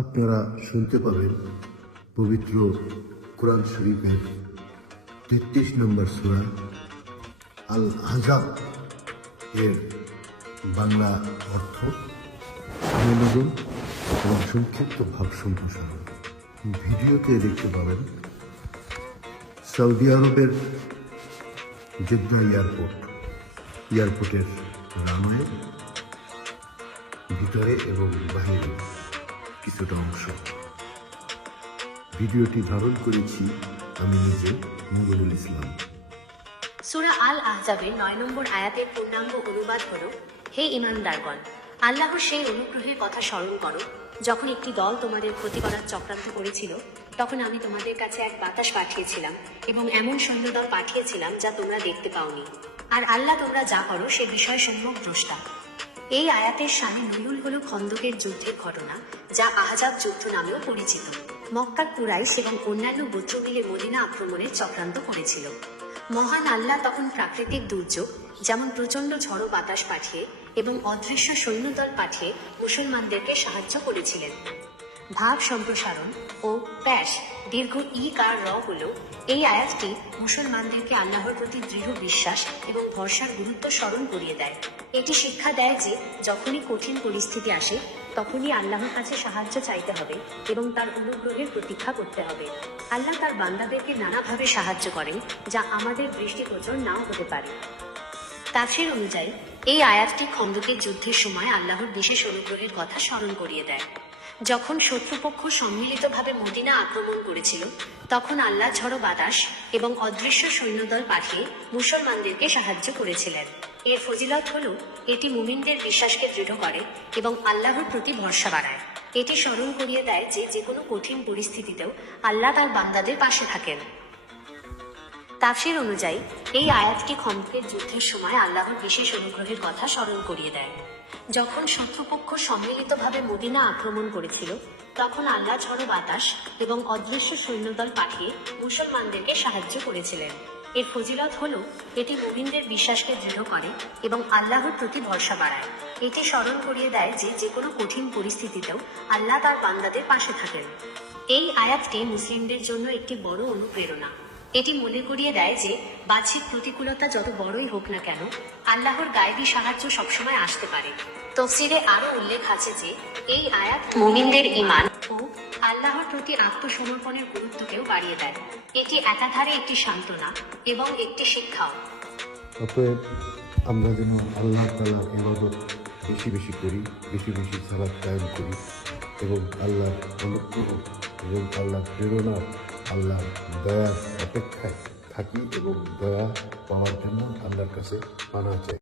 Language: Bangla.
আপনারা শুনতে পাবেন পবিত্র কোরআন শরীফের ৩৩ নম্বর সূরা আল আহজাব এর বাংলা অর্থ, অনুবাদ এবং সংক্ষিপ্ত ভাব সম্প্রসারণ। ভিডিওতে দেখতে পাবেন সৌদি আরবের জেদ্দা এয়ারপোর্টের রানওয়ে ভিতরে এবং বাহিরে কিছুটা অংশ। ভিডিওটি ধারণ করেছি আমি নিজে, মুমিনুল ইসলাম। সূরা আল আহজাবের ৯ নম্বর আয়াতের পূর্ণাঙ্গ অনুবাদ হল, হে ঈমানদারগণ, আল্লাহর সেই অনুগ্রহের কথা স্মরণ করো যখন একটি দল তোমাদের ক্ষতি করার চক্রান্ত করেছিল। তখন আমি তোমাদের কাছে এক বাতাস পাঠিয়েছিলাম এবং এমন সৈন্যদল পাঠিয়েছিলাম যা তোমরা দেখতে পাওনি। আর আল্লাহ তোমরা যা করো সে বিষয়ে সম্যক দ্রষ্টা। এই আয়াতের শানে নুজুল হল খন্দকের যুদ্ধের ঘটনা, যা আহজাব যুদ্ধ নামেও পরিচিত। মক্কার কুরাইশ এবং অন্যান্য গোত্র মিলে মদিনা আক্রমণের চক্রান্ত করেছিল। মহান আল্লাহ তখন প্রাকৃতিক দুর্যোগ যেমন প্রচণ্ড ঝড়ো বাতাস পাঠিয়ে এবং অদৃশ্য সৈন্যদল পাঠিয়ে মুসলমানদেরকে সাহায্য করেছিলেন। ভাব সম্প্রসারণ ও প্যাশ দীর্ঘ কার হল এই আয়াতটি মুসলমানদেরকে আল্লাহর প্রতি দৃঢ় বিশ্বাস এবং ভরসার গুরুত্ব স্মরণ করিয়ে দেয়। এটি শিক্ষা দেয় যে যখনই কঠিন পরিস্থিতি আসে তখনই আল্লাহর কাছে সাহায্য চাইতে হবে এবং তার অনুগ্রহের প্রতীক্ষা করতে হবে। আল্লাহ তার বান্দাদেরকে নানাভাবে সাহায্য করেন, যা আমাদের দৃষ্টিগোচর নাও হতে পারে। তাফসীর অনুযায়ী এই আয়াতটি খন্দকের যুদ্ধের সময় আল্লাহর বিশেষ অনুগ্রহের কথা স্মরণ করিয়ে দেয়। যখন শত্রুপক্ষ সম্মিলিতভাবে মদিনা আক্রমণ করেছিল তখন আল্লাহ ঝড়ো বাতাস এবং অদৃশ্য সৈন্যদল পাঠিয়ে মুসলমানদেরকে সাহায্য করেছিলেন। এর ফজিলত হল এটি মুমিনদের বিশ্বাসকে দৃঢ় করে এবং আল্লাহর প্রতি ভরসা বাড়ায়। এটি স্মরণ করিয়ে দেয় যে যেকোনো কঠিন পরিস্থিতিতেও আল্লাহ তার বান্দাদের পাশে থাকেন। তাফসীর অনুযায়ী এই আয়াতটি খন্দকের যুদ্ধের সময় আল্লাহর বিশেষ অনুগ্রহের কথা স্মরণ করিয়ে দেয়। যখন শত্রুপক্ষ সম্মিলিতভাবে মদিনা আক্রমণ করেছিল তখন আল্লাহ ঝড়ো বাতাস এবং অদৃশ্য সৈন্যদল পাঠিয়ে মুসলমানদেরকে সাহায্য করেছিলেন। এর ফজিলত হল এটি মুমিনদের বিশ্বাসকে দৃঢ় করে এবং আল্লাহর প্রতি ভরসা বাড়ায়। এটি স্মরণ করিয়ে দেয় যে যেকোনো কঠিন পরিস্থিতিতেও আল্লাহ তার বান্দাদের পাশে থাকেন। এই আয়াতটি মুসলিমদের জন্য একটি বড় অনুপ্রেরণা। এটি মনে করিয়ে দেয় যে বাহ্যিক প্রতিকূলতা যত বড়ই হোক না কেন, আল্লাহর গায়েবী সাহায্য সবসময় আসতে পারে। তাফসীরে আরও উল্লেখ আছে যে এই আয়াত মুমিনদের ঈমান ও আল্লাহর প্রতি আত্মসমর্পণের গুরুত্বকেও বাড়িয়ে দেয়। এটি একাধারে একটি সান্ত্বনা এবং একটি শিক্ষাও। অতএব আমরা যেন আল্লাহ তাআলার ইবাদত বেশি বেশি করি, বেশি বেশি সালাত কায়েম করি এবং আল্লাহর অনুগ্রহ এবং আল্লাহর প্রেরণা, আল্লাহর দয়ার অপেক্ষায় থাকি এবং দয়া পাওয়ার জন্য আল্লাহর কাছে পানা চাই।